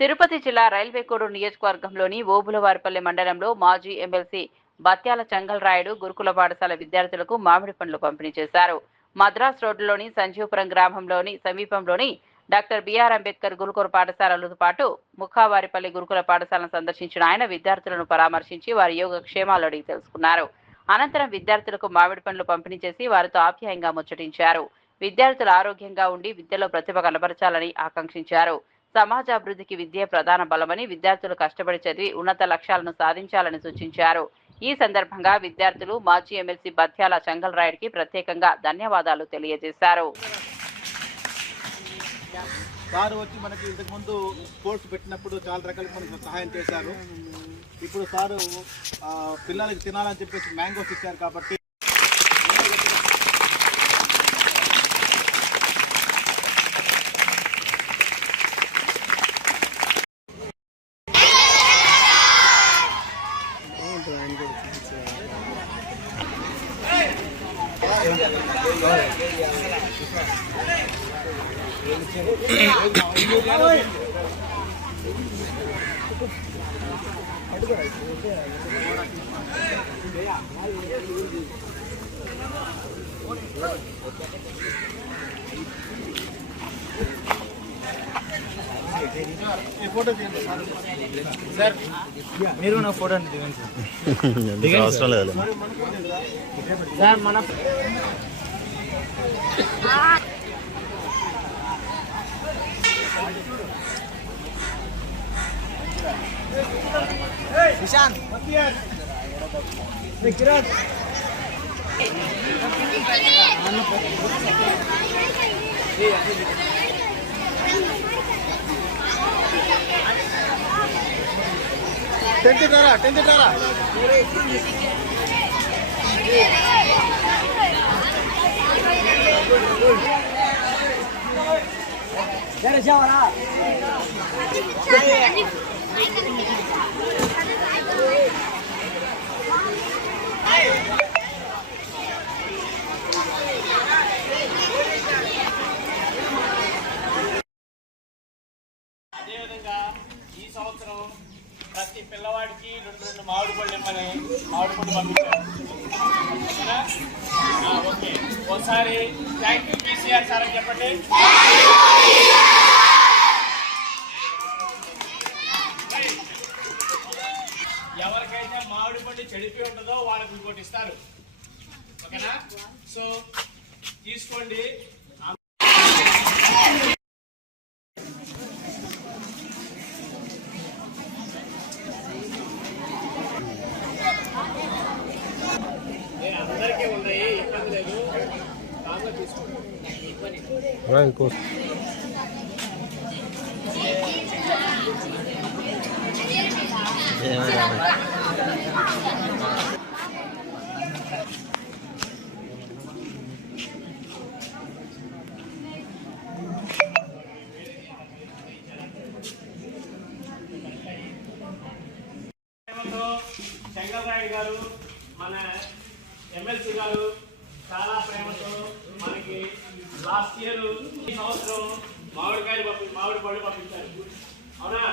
తిరుపతి జిల్లా రైల్వే కోడూరు నియోజకవర్గంలోని ఓబులవారిపల్లి మండలంలో మాజీ ఎమ్మెల్సీ బత్యాల చంగల్రాయుడు గురుకుల పాఠశాల విద్యార్థులకు మామిడి పండ్లు పంపిణీ చేశారు. మద్రాస్ రోడ్డులోని సంజీవపురం గ్రామంలోని సమీపంలోని డాక్టర్ బిఆర్ అంబేద్కర్ గురుకుల పాఠశాలలతో పాటు ముఖావారిపల్లి గురుకుల పాఠశాలను సందర్శించిన ఆయన విద్యార్థులను పరామర్శించి వారి యోగక్షేమాలు అడిగి తెలుసుకున్నారు. అనంతరం విద్యార్థులకు మామిడి పండ్లు పంపిణీ చేసి వారితో ఆప్యాయంగా ముచ్చటించారు. విద్యార్థులు ఆరోగ్యంగా ఉండి విద్యలో ప్రతిభ కనబరచాలని ఆకాంక్షించారు. సమాజ అభివృద్ధికి విద్యే ప్రధాన బలమని విద్యార్థులు కష్టపడి చదివి ఉన్నత లక్ష్యాలను సాధించాలని సూచించారు. ఈ సందర్భంగా విద్యార్థులు మాజీ ఎమ్మెల్సీ బత్యాల చంగల్రాయుడికి ప్రత్యేకంగా ధన్యవాదాలు తెలియజేశారు. సార్ వచ్చి మనకి ఇంతకు ముందు స్పోర్ట్స్ పెట్టినప్పుడు చాలా రకాలుగా మనకు సహాయం చేశారు. ఇప్పుడు సారు పిల్లలకి తినాలని చెప్పేసి మ్యాంగోస్ ఇచ్చారు కాబట్టి ఫోటో తీయండి సార్. మీరు నా ఫోటో దిగండి అవసరం లేదు సార్. మన నిశాన్ కిరణ్ టెంట్ తారా అదేవిధంగా ఈ సంవత్సరం ప్రతి పిల్లవాడికి రెండు మామిడి పళ్ళు ఇమ్మని మామిడి పళ్ళు పంపించారు. ఓకే, ఒకసారి థ్యాంక్ యూ కేసీఆర్ సార్ అని చెప్పండి. ఎవరికైతే మామిడి పండు చెడిపి ఉంటుందో వాళ్ళకి ఇంకోటి ఇస్తారు. ఓకేనా? సో తీసుకోండి. అందరికీ ఉన్నాయి, ఇబ్బంది లేదు. కామ్గా తీసుకోండి. చంగల్రాయుడు గారు మన ఎమ్మెల్సీ గారు చాలా ప్రేమతో మనకి లాస్ట్ ఇయర్ ఈ సంవత్సరం మామిడి పళ్ళు పంపించారు. అవునా?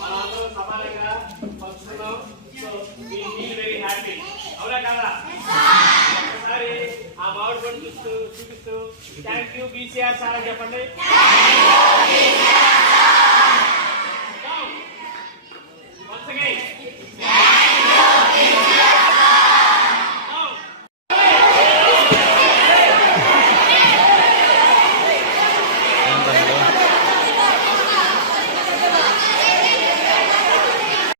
మన అందరూ సమానంగా పంచుతున్నాం. So we feel very happy. అవునా కదా? ఒకసారి ఆ మామిడి పళ్ళు చూపిస్తూ థ్యాంక్ యూ బీసీఆర్ సార్ అని చెప్పండి.